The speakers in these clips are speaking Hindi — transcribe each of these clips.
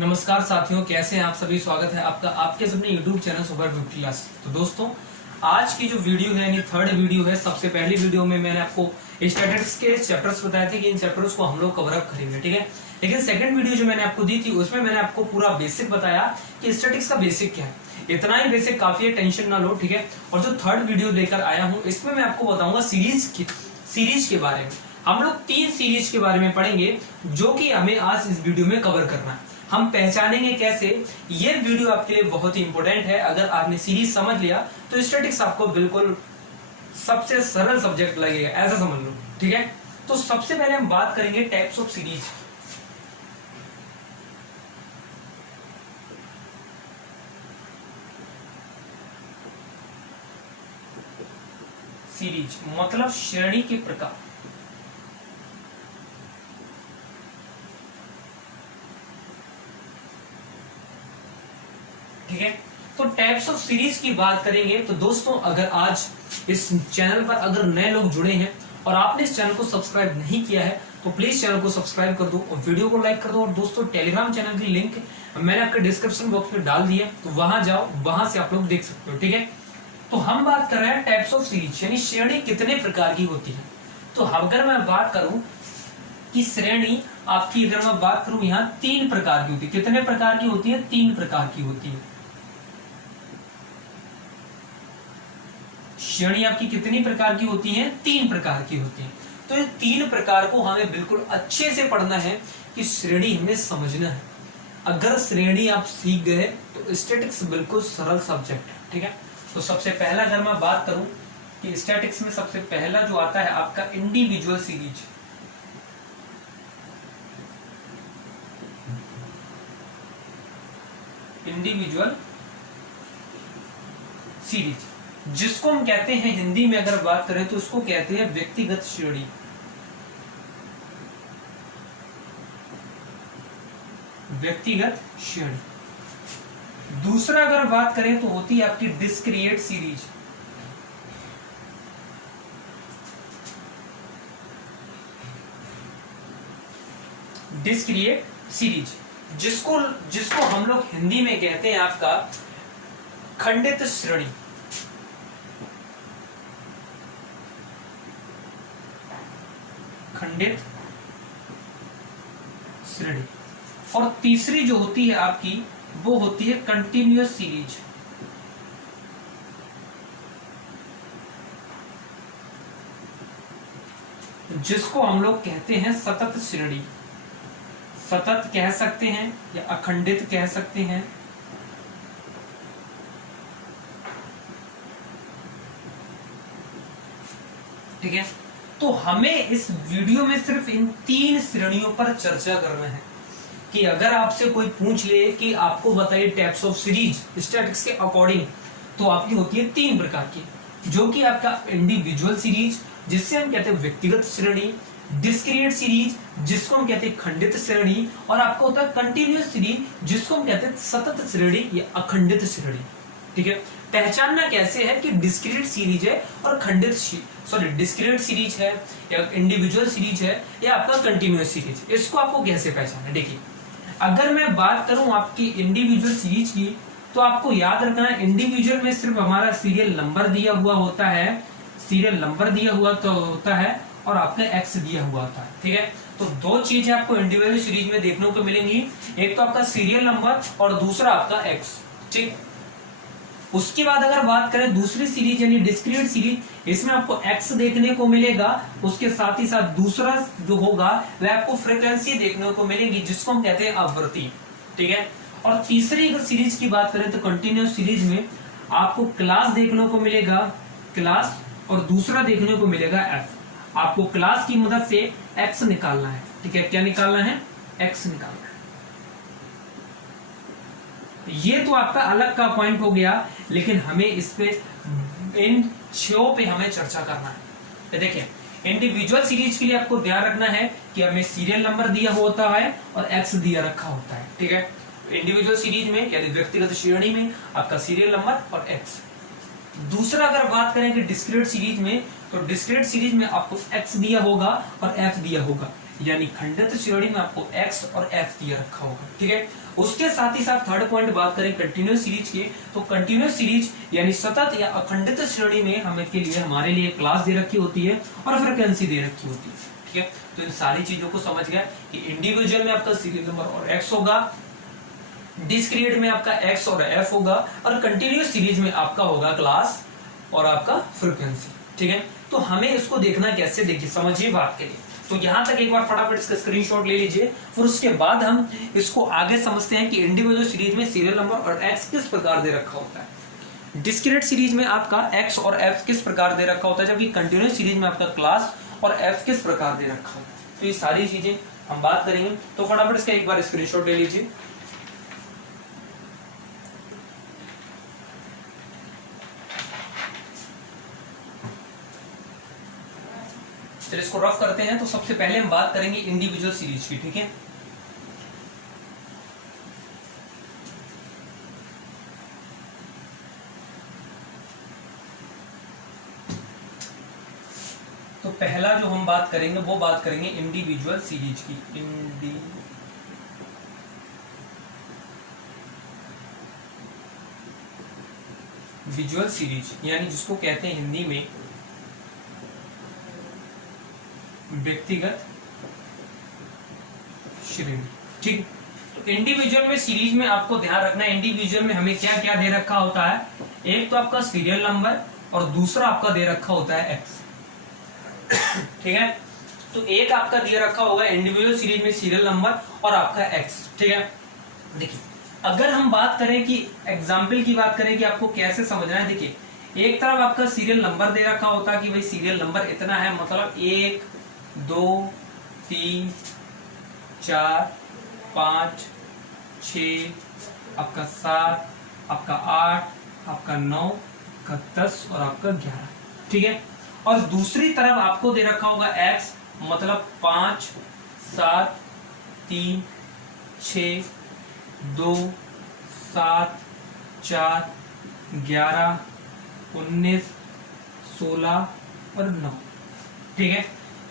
नमस्कार साथियों, कैसे हैं आप सभी। स्वागत है आपका आपके अपने YouTube चैनल सुपर 50 क्लास। तो दोस्तों, आज की जो वीडियो है यानी थर्ड वीडियो है। सबसे पहली वीडियो में मैंने आपको स्टैटिस्टिक्स के चैप्टर्स बताए थे कि इन चैप्टर्स को हम लोग कवर अप करेंगे, ठीक है। लेकिन सेकंड वीडियो जो मैंने आपको दी थी उसमें मैंने आपको पूरा बेसिक बताया कि स्टैटिस्टिक्स का बेसिक क्या है। इतना ही बेसिक काफी है, टेंशन ना लो, ठीक है। और जो थर्ड वीडियो लेकर आया हूँ इसमें मैं आपको बताऊंगा सीरीज के बारे में। हम लोग 3 सीरीज के बारे में पढ़ेंगे जो कि हमें आज इस वीडियो में कवर करना है। हम पहचानेंगे कैसे, ये वीडियो आपके लिए बहुत ही इंपॉर्टेंट है। अगर आपने सीरीज समझ लिया तो स्टैटिस्टिक्स आपको बिल्कुल सबसे सरल सब्जेक्ट लगेगा, ऐसा समझ लो, ठीक है। तो सबसे पहले हम बात करेंगे टाइप्स ऑफ सीरीज। सीरीज मतलब श्रेणी के प्रकार। ठीक है, तो टाइप्स ऑफ सीरीज की बात करेंगे तो दोस्तों, अगर आज इस चैनल पर अगर नए लोग जुड़े हैं और आपने इस चैनल को सब्सक्राइब नहीं किया है तो प्लीज चैनल को सब्सक्राइब कर दो और वीडियो को लाइक कर दो। और दोस्तों, टेलीग्राम चैनल की लिंक मैंने आपके डिस्क्रिप्शन बॉक्स में डाल दी है, तो वहां जाओ, वहां से आप लोग देख सकते हो, ठीक है। तो हम बात कर रहे हैं टाइप्स ऑफ सीरीज, यानी श्रेणी कितने प्रकार की होती है। तो अगर मैं बात करूं कि श्रेणी आपकी, अगर मैं बात करूं यहाँ 3 प्रकार की होती है। कितने प्रकार की होती है? 3 प्रकार की होती है। श्रेणी आपकी कितनी प्रकार की होती है? 3 प्रकार की होती है। तो ये 3 प्रकार को हमें बिल्कुल अच्छे से पढ़ना है कि श्रेणी हमें समझना है। अगर श्रेणी आप सीख गए तो स्टैटिस्टिक्स बिल्कुल सरल सब्जेक्ट है, ठीक है। तो सबसे पहला अगर मैं बात करूं कि स्टैटिस्टिक्स में सबसे पहला जो आता है आपका इंडिविजुअल सीरीज। इंडिविजुअल सीरीज जिसको हम कहते हैं, हिंदी में अगर बात करें तो उसको कहते हैं व्यक्तिगत श्रेणी। व्यक्तिगत श्रेणी। दूसरा अगर बात करें तो होती है आपकी डिस्क्रिएट सीरीज। डिस्क्रिएट सीरीज जिसको हम लोग हिंदी में कहते हैं आपका खंडित श्रेणी। खंडित श्रेणी। और तीसरी जो होती है आपकी वो होती है कंटिन्यूअस सीरीज। जिसको हम लोग कहते हैं सतत श्रेणी। सतत कह सकते हैं या अखंडित कह सकते हैं। ठीक है, तो हमें इस वीडियो में सिर्फ इन 3 श्रेणियों पर चर्चा करना है कि अगर आपसे कोई पूछ ले कि आपको बताइए टाइप्स ऑफ सीरीज स्टैटिस्टिक्स के अकॉर्डिंग, तो आपकी होती है 3 प्रकार की, जो कि आपका इंडिविजुअल सीरीज जिससे हम कहते हैं व्यक्तिगत श्रेणी, डिस्क्रीट सीरीज जिसको हम कहते हैं खंडित श्रेणी, और आपको होता है कंटिन्यूअस सीरीज जिसको हम कहते हैं सतत श्रेणी या अखंडित श्रेणी। ठीक है, पहचानना कैसे है कि डिस्क्रीट सीरीज है और खंडित डिस्क्रीट सीरीज है या इंडिविजुअल सीरीज है या आपका कंटिन्यूअस सीरीज, इसको आपको कैसे पहचानना। देखिए, अगर मैं बात करूं आपकी इंडिविजुअल सीरीज की तो आपको याद रखना है इंडिविजुअल में सिर्फ हमारा सीरियल नंबर दिया हुआ होता है, सीरियल नंबर दिया हुआ तो होता है और आपका एक्स दिया हुआ होता है। ठीक है, तो 2 चीजें आपको इंडिविजुअल सीरीज में देखने को मिलेंगी, एक तो आपका सीरियल नंबर और दूसरा आपका एक्स। ठीक, उसके बाद अगर बात करें दूसरी सीरीज यानी डिस्क्रीट सीरीज, इसमें आपको एक्स देखने को मिलेगा, उसके साथ ही साथ दूसरा जो होगा वह आपको फ्रीक्वेंसी देखने को मिलेगी जिसको हम कहते हैं आवृत्ति। ठीक है, और तीसरी अगर सीरीज की बात करें तो कंटिन्यूअस सीरीज में आपको क्लास देखने को मिलेगा, क्लास, और दूसरा देखने को मिलेगा एफ। आपको क्लास की मदद से एक्स निकालना है। ठीक है, क्या निकालना है? एक्स निकालना है। ये तो आपका अलग का पॉइंट हो गया, लेकिन हमें इस पे इन 6 पे हमें चर्चा करना है। तो देखिए, इंडिविजुअल सीरीज के लिए आपको ध्यान रखना है कि हमें सीरियल नंबर दिया होता है और एक्स दिया रखा होता है। ठीक है, इंडिविजुअल सीरीज में यानी व्यक्तिगत श्रेणी में आपका सीरियल नंबर और एक्स। दूसरा अगर बात करें कि डिस्क्रीट सीरीज में, तो डिस्क्रीट सीरीज में आपको एक्स दिया होगा और एफ दिया होगा। यानी खंडित श्रेणी में आपको एक्स और एफ दिया रखा होगा, ठीक है। उसके साथ ही साथ थर्ड पॉइंट बात करें कंटिन्यूअस सीरीज की, तो कंटिन्यूअस सीरीज यानी सतत या अखंडित श्रेणी में हमारे लिए क्लास दे रखी होती है और फ्रीक्वेंसी दे रखी होती है, ठीक है। तो इन सारी चीजों को समझ गया कि इंडिविजुअल में आपका सीरियल नंबर और एक्स होगा, डिस्क्रीट में आपका एक्स और एफ होगा, और कंटिन्यूअस सीरीज में आपका होगा क्लास और आपका फ्रीक्वेंसी, ठीक है। तो हमें इसको देखना कैसे, देखिए समझिए बात के लिए। तो यहां तक एक बार फटाफट इसका स्क्रीनशॉट ले लीजिए, फिर उसके बाद हम इसको आगे समझते हैं कि इंडिविजुअल सीरीज में सीरियल नंबर और एक्स किस प्रकार दे रखा होता है, डिस्क्रीट सीरीज में आपका एक्स और एफ किस प्रकार दे रखा होता है, जबकि कंटिन्यूअस सीरीज में आपका क्लास और एफ किस प्रकार दे रखा होता है। तो ये सारी चीजें हम बात करेंगे। तो फटाफट इसका एक बार स्क्रीनशॉट ले लीजिए। चलिए इसको रफ करते हैं। तो सबसे पहले हम बात करेंगे इंडिविजुअल सीरीज की, ठीक है। तो पहला जो हम बात करेंगे वो बात करेंगे इंडिविजुअल सीरीज की। इंडिविजुअल सीरीज यानी जिसको कहते हैं हिंदी में व्यक्तिगत श्रेणी, ठीक। तो इंडिविजुअल में सीरीज में आपको ध्यान रखना है, इंडिविजुअल में हमें क्या क्या दे रखा होता है। एक तो आपका सीरियल नंबर और दूसरा आपका दे रखा होता है एक्स, ठीक है। तो एक आपका दिया रखा होगा इंडिविजुअल सीरीज में सीरियल नंबर और आपका एक्स, ठीक है। देखिए अगर हम बात करें कि एग्जाम्पल की बात करें कि आपको कैसे समझना है, देखिए एक तरफ आपका सीरियल नंबर दे रखा होता है कि भाई सीरियल नंबर इतना है, मतलब 1 2 3 4 5 6 आपका 7 आपका 8 आपका 9 आपका 10 और आपका 11, ठीक है। और दूसरी तरफ आपको दे रखा होगा x, मतलब 5 7 3 6 2 7 4 11 19 16 और 9, ठीक है।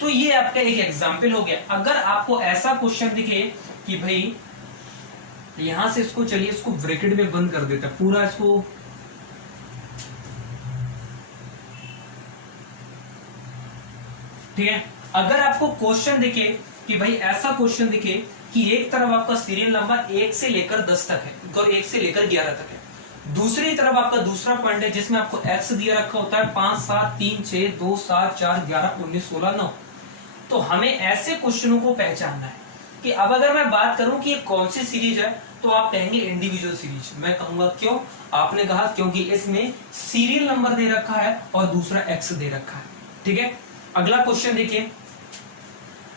तो ये आपका एक एग्जाम्पल हो गया। अगर आपको ऐसा क्वेश्चन दिखे कि भाई यहां से इसको, चलिए इसको ब्रैकेट में बंद कर देता पूरा इसको, ठीक है। अगर आपको क्वेश्चन दिखे कि भाई ऐसा क्वेश्चन दिखे कि एक तरफ आपका सीरियल नंबर 1 से लेकर 10 तक है और 1 से लेकर 11 तक है, दूसरी तरफ आपका दूसरा पॉइंट है जिसमें आपको एक्स दिया रखा होता है 5 7 3 6 2 7 4 11 19 16 9, तो हमें ऐसे क्वेश्चनों को पहचानना है कि अब अगर मैं बात करूं कि ये कौन सी सीरीज है, तो आप कहेंगे इंडिविजुअल सीरीज। मैं कहूंगा क्यों, आपने कहा क्योंकि इसमें सीरियल नंबर दे रखा है और दूसरा एक्स दे रखा है, ठीक है। अगला क्वेश्चन देखिए,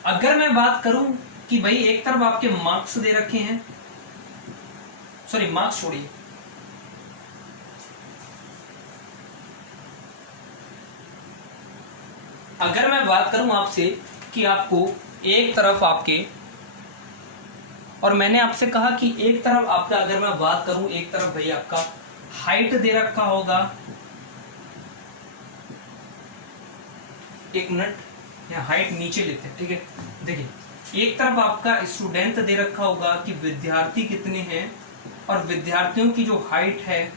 अगर मैं बात करूं कि भाई एक तरफ आपके मार्क्स दे रखे हैं, सॉरी मार्क्स छोड़िए, अगर मैं बात करूं आपसे कि आपको एक तरफ आपके, और मैंने आपसे कहा कि एक तरफ आपका, अगर मैं बात करूं एक तरफ भाई आपका हाइट दे रखा होगा, एक मिनट यहाँ हाइट नीचे लेते हैं, ठीक है। देखिए एक तरफ आपका स्टूडेंट दे रखा होगा कि विद्यार्थी कितने हैं, और विद्यार्थियों की जो हाइट है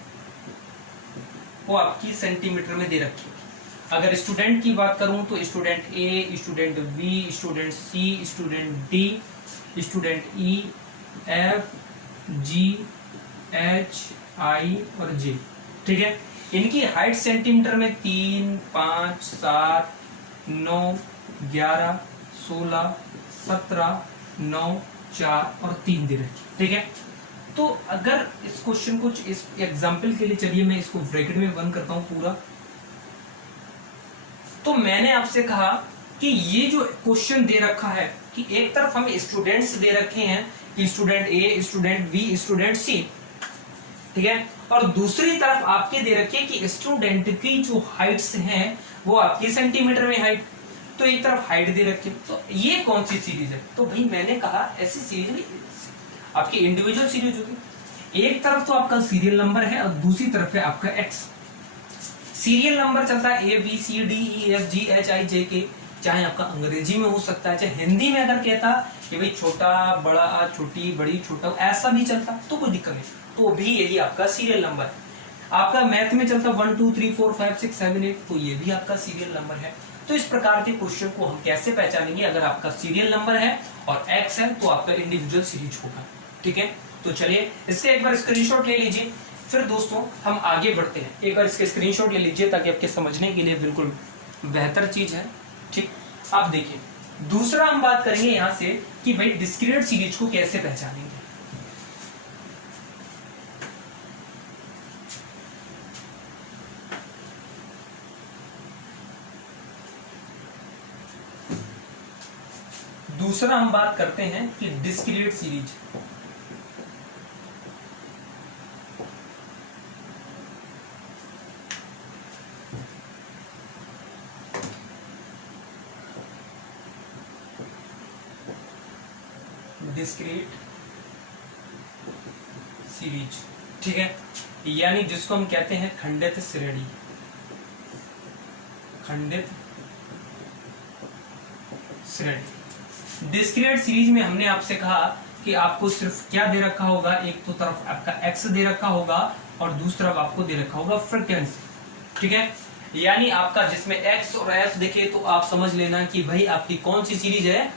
वो आपकी सेंटीमीटर में दे रखी है। अगर स्टूडेंट की बात करूं तो student A, student B, student C, student D, student E, F, G, H, I और जे, ठीक है। इनकी हाइट सेंटीमीटर में 3 5 7 9 11 16 17 9 4 और 3 दे रखी, ठीक है। तो अगर इस क्वेश्चन को, इस एग्जाम्पल के लिए चलिए मैं इसको ब्रैकेट में बंद करता हूं पूरा। तो मैंने आपसे कहा कि ये जो क्वेश्चन दे रखा है कि एक तरफ हमें स्टूडेंट्स दे रखे हैं कि student A, student B, student सी, ठीक है, और दूसरी तरफ आपके दे रखे कि स्टूडेंट की जो हाइट्स हैं वो आपकी सेंटीमीटर में हाइट, तो एक तरफ हाइट दे रखी, तो ये कौन सी सीरीज है। तो भाई मैंने कहा ऐसी सीरीज नहीं, आपकी इंडिविजुअल सीरीज होगी। एक तरफ तो आपका सीरियल नंबर है और दूसरी तरफ है आपका एक्स। सीरियल नंबर चलता है A B C D E F G H I J K, चाहे आपका अंग्रेजी में हो सकता है, चाहे हिंदी में अगर कहता कि भाई छोटा बड़ा छोटी बड़ी छोटा ऐसा भी चलता तो कोई दिक्कत नहीं, तो भी यही आपका सीरियल नंबर है। आपका मैथ में चलता 1 2 3 4 5 6 7 8 तो ये भी आपका सीरियल नंबर है। तो इस प्रकार के क्वेश्चन को हम कैसे पहचानेंगे, अगर आपका सीरियल नंबर है और एक्स है तो आपका इंडिविजुअल सीरीज होगा। ठीक है, तो चलिए इसके एक बार स्क्रीनशॉट ले लीजिए, फिर दोस्तों हम आगे बढ़ते हैं। एक बार इसके स्क्रीनशॉट ले लीजिए ताकि आपके समझने के लिए बिल्कुल बेहतर चीज है। ठीक, आप देखिए दूसरा हम बात करेंगे यहां से कि भाई डिस्क्रीट सीरीज को कैसे पहचानेंगे। दूसरा हम बात करते हैं कि डिस्क्रीट सीरीज। डिस्क्रीट सीरीज, ठीक है, यानी जिसको हम कहते हैं खंडित श्रेणी। खंडित श्रेणी डिस्क्रीट सीरीज में हमने आपसे कहा कि आपको सिर्फ क्या दे रखा होगा, एक तो तरफ आपका एक्स दे रखा होगा और दूसरी तरफ आपको दे रखा होगा फ्रीक्वेंसी। ठीक है, यानी आपका जिसमें एक्स और एफ दिखे तो आप समझ लेना कि भाई आपकी कौन सी सीरीज है,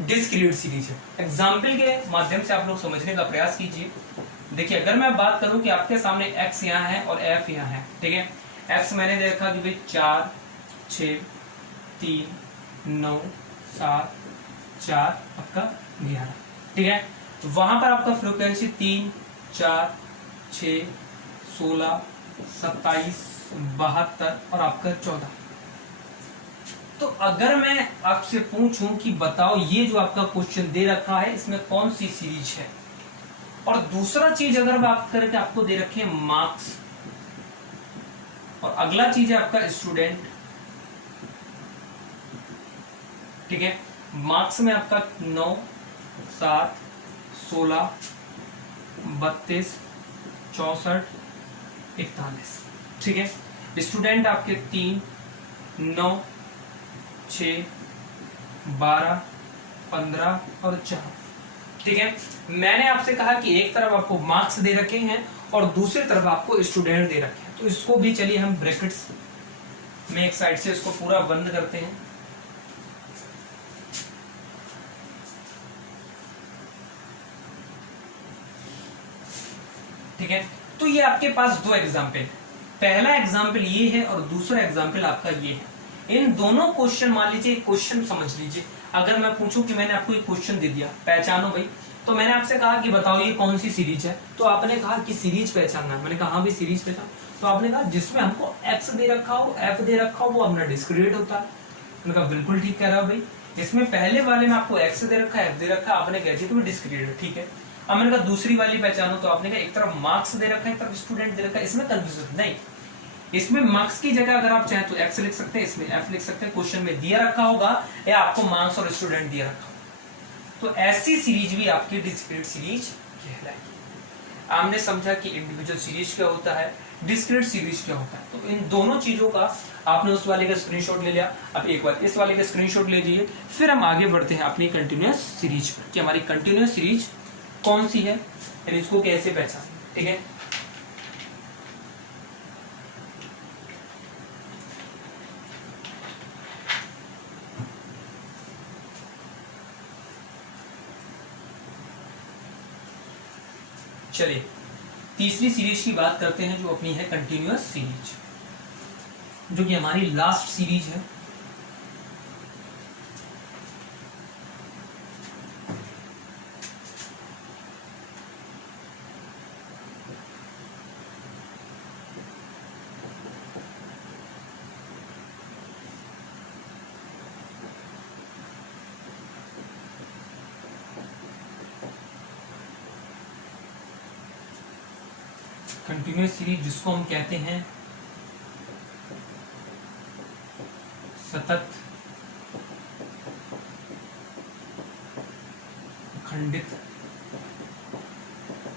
डिस्क्रीट सीरीज है। एग्जाम्पल के माध्यम से आप लोग समझने का प्रयास कीजिए। देखिए अगर मैं बात करूं कि आपके सामने एक्स यहाँ है और एफ यहाँ है, ठीक है, एक्स मैंने देखा कि भाई 4 6 3 9 7 4 आपका 11, ठीक है, वहां पर आपका फ्रीक्वेंसी 3 4 6 16 27 72 और आपका 14। तो अगर मैं आपसे पूछूं कि बताओ ये जो आपका क्वेश्चन दे रखा है इसमें कौन सी सीरीज है, और दूसरा चीज अगर बात करके आपको दे रखे हैं मार्क्स, और अगला चीज है आपका स्टूडेंट। ठीक है, मार्क्स में आपका 9 7 16 32 64 41, ठीक है, स्टूडेंट आपके 3 9 6 12 15 और 4। ठीक है, मैंने आपसे कहा कि एक तरफ आपको मार्क्स दे रखे हैं और दूसरी तरफ आपको स्टूडेंट दे रखे हैं, तो इसको भी चलिए हम ब्रैकेट्स में एक साइड से इसको पूरा बंद करते हैं। ठीक है, तो ये आपके पास दो एग्जाम्पल है, पहला एग्जाम्पल ये है और दूसरा एग्जाम्पल आपका ये है। इन दोनों क्वेश्चन, मान लीजिए क्वेश्चन समझ लीजिए, अगर मैं पूछूं कि मैंने आपको एक क्वेश्चन दे दिया पहचानो भाई, तो मैंने आपसे कहा कि बताओ ये कौन सी सीरीज है, तो आपने कहा कि सीरीज पहचानना है। मैंने कहा हाँ भाई सीरीज पहचान, तो आपने कहा जिसमें हमको एक्स दे रखा हो एफ दे रखा हो वो अपना डिस्क्रीट होता है। मैंने कहा बिल्कुल ठीक कह रहा हो भाई, इसमें पहले वाले में आपको एक्स दे रखा है एफ दे रखा है, आपने कह दिया तो डिस्क्रीट है, ठीक है। अब मैंने कहा दूसरी वाली पहचानो, तो आपने कहा एक तरफ मार्क्स दे रखा है एक तरफ स्टूडेंट दे रखा है, इसमें कंफ्यूजन नहीं, इसमें मार्क्स की जगह अगर आप चाहें तो एक्स लिख सकते हैं, इसमें एफ लिख सकते हैं, क्वेश्चन में दिया रखा होगा या आपको मार्क्स और स्टूडेंट दिया रखा होगा, तो ऐसी सीरीज भी आपकी डिस्क्रीट सीरीज कहलाएगी। आपने समझा कि इंडिविजुअल सीरीज क्या होता है, डिस्क्रीट सीरीज क्या होता है, तो इन दोनों चीजों का आपने उस वाले का स्क्रीनशॉट ले लिया, अब एक बार इस वाले का स्क्रीनशॉट ले लीजिए, फिर हम आगे बढ़ते हैं अपनी कंटिन्यूअस सीरीज पर कि हमारी कंटिन्यूअस सीरीज कौन सी है और इसको कैसे पहचानें। ठीक है, चलिए तीसरी सीरीज की बात करते हैं जो अपनी है कंटिन्यूअस सीरीज, जो कि हमारी लास्ट सीरीज है। कंटिन्यूअस सीरीज जिसको हम कहते हैं सतत खंडित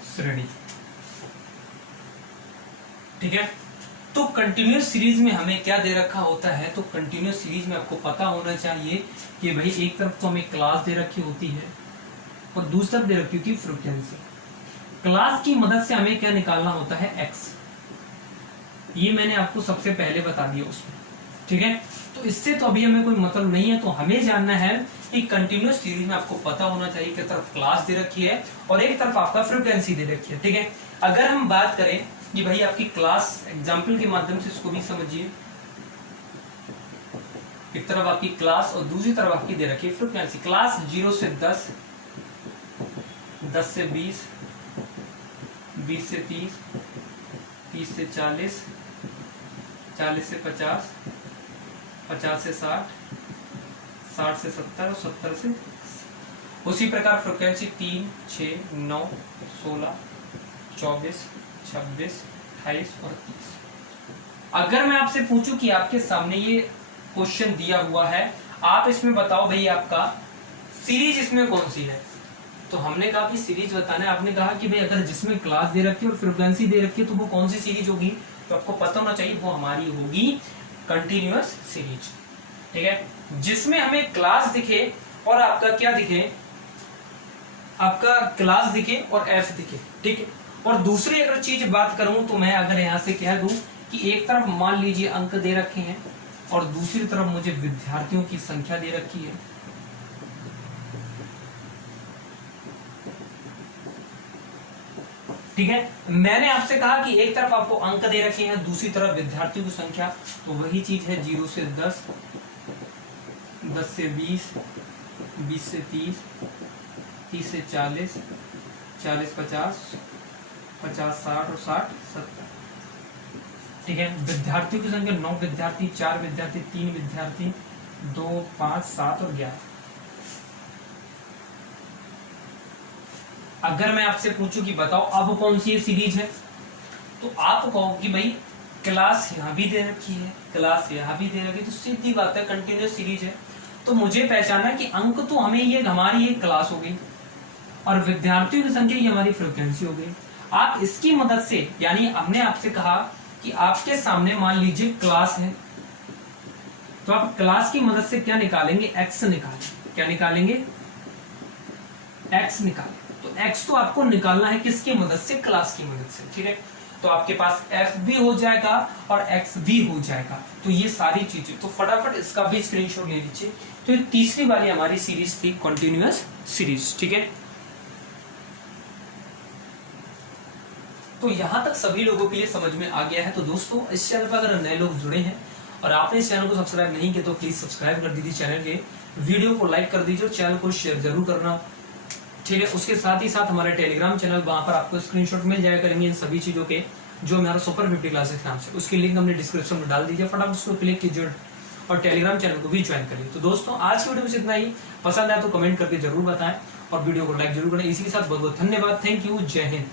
श्रेणी। ठीक है, तो कंटिन्यूअस सीरीज में हमें क्या दे रखा होता है, तो कंटिन्यूअस सीरीज में आपको पता होना चाहिए कि भाई एक तरफ तो हमें क्लास दे रखी होती है और दूसरी तरफ दे रखी होती है फ्रीक्वेंसी। क्लास की मदद से हमें क्या निकालना होता है, एक्स। ये मैंने आपको सबसे पहले बता दिया उसमें, ठीक है। तो इससे तो अभी हमें कोई मतलब नहीं है, तो हमें जानना है कि कंटिन्यूअस सीरीज में आपको पता होना चाहिए कि तरफ क्लास दे रखी है और एक तरफ आपका फ्रीक्वेंसी दे रखी है, ठीक है। अगर हम बात करें कि भाई आपकी क्लास, एग्जाम्पल के माध्यम से इसको भी समझिए, एक तरफ आपकी क्लास और दूसरी तरफ आपकी दे रखी है फ्रीक्वेंसी। क्लास 0 से 10, 10 से 20, 20 से 30, 30 से 40, 40 से 50, 50 से 60, 60 से 70 और 70 से, उसी प्रकार फ्रीक्वेंसी 3, 6, 9, 16, 24, 26, 28 और 30। अगर मैं आपसे पूछूं कि आपके सामने ये क्वेश्चन दिया हुआ है, आप इसमें बताओ भाई आपका सीरीज इसमें कौन सी है, तो हमने कहा कि सीरीज बताना है। आपने कहा कि भाई अगर जिसमें क्लास दे रखी है और फ्रीक्वेंसी दे रखी है तो वो कौन सी सीरीज होगी, तो आपको पता होना चाहिए वो हमारी होगी कंटिन्यूअस सीरीज, ठीक है। जिसमें हमें क्लास दिखे और आपका क्या दिखे, आपका क्लास दिखे और एफ दिखे, ठीक है। और दूसरी अगर चीज बात करूं तो मैं अगर यहां से कह दूं कि एक तरफ मान लीजिए अंक दे रखे हैं और दूसरी तरफ मुझे विद्यार्थियों की संख्या दे रखी है, ठीक है। मैंने आपसे कहा कि एक तरफ आपको अंक दे रखे हैं, दूसरी तरफ विद्यार्थियों की संख्या, तो वही चीज है 0 से 10, 10 से 20, 20 से 30, 30 से 40, 40 50, 50 60 और 60 70, ठीक है। विद्यार्थियों की संख्या 9 विद्यार्थी, 4 विद्यार्थी, 3 विद्यार्थी, 2, 5, 7 और 11। अगर मैं आपसे पूछूं कि बताओ अब कौन सी सीरीज है, तो आप कहो कि भाई क्लास यहां भी दे रखी है, क्लास यहां भी दे रखी है, तो सीधी बात है कंटिन्यूअस सीरीज है। तो मुझे पहचाना है कि अंक तो हमें ये हमारी एक क्लास हो गई और विद्यार्थियों की संख्या ये हमारी फ्रीक्वेंसी हो गई। आप इसकी मदद से, यानी हमने आपसे कहा कि आपके सामने मान लीजिए क्लास है, तो आप क्लास की मदद से क्या निकालेंगे, एक्स निकालेंगे। क्या निकालेंगे, एक्स निकालेंगे। तो एक्स तो आपको निकालना है किसकी मदद से, क्लास की मदद से, ठीक है। तो आपके पास एफ भी हो जाएगा और एक्स भी हो जाएगा। तो ये सारी चीजें, तो फटाफट इसका भी स्क्रीनशॉट ले लीजिए। तो ये तीसरी वाली हमारी सीरीज थी कंटिन्यूअस सीरीज, ठीक है। तो यहां तक सभी लोगों के लिए समझ में आ गया है। तो दोस्तों इस चैनल पर अगर नए लोग जुड़े हैं और आपने इस चैनल को सब्सक्राइब नहीं किया तो प्लीज सब्सक्राइब कर दीजिए चैनल के, वीडियो को लाइक कर दीजिए और चैनल को शेयर जरूर करना, ठीक है। उसके साथ ही साथ हमारा टेलीग्राम चैनल, वहां पर आपको स्क्रीनशॉट मिल जाया करेंगे इन सभी चीजों के, जो हमारा सुपर 50 क्लासेस नाम से, उसकी लिंक हमने डिस्क्रिप्शन में डाल दीजिए, फटाफट उसको क्लिक कीजिए और टेलीग्राम चैनल को भी ज्वाइन करिए। तो दोस्तों आज की वीडियो में इतना ही, पसंद आया तो कमेंट करके जरूर बताएं और वीडियो को लाइक जरूर करें। इसी के साथ बहुत बहुत धन्यवाद, थैंक यू, जय हिंद।